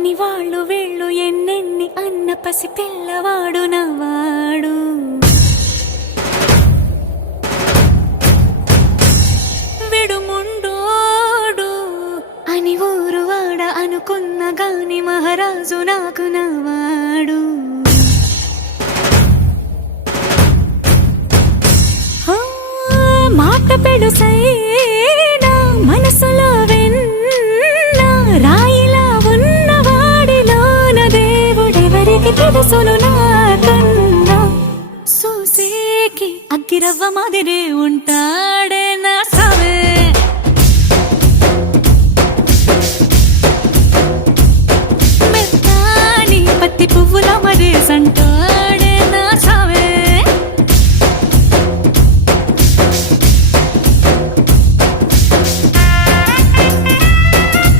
అని వాళ్ళు వీళ్ళు ఎన్నెన్ని అన్న పసి పిల్లవాడు నవ్వాడు. విడుముండోడు అని ఊరు వాడ అనుకున్న గాని మహారాజు నాకు నవ్వాడు. మాట పెడుసైనా మనసులో వెన్న రాయిలా ఉన్నవాడిలోన దేవుడెవరికి తెలుసును నాకన్నా. సూసేకి అగ్గిరవ్వ మాదిరే ఉంటా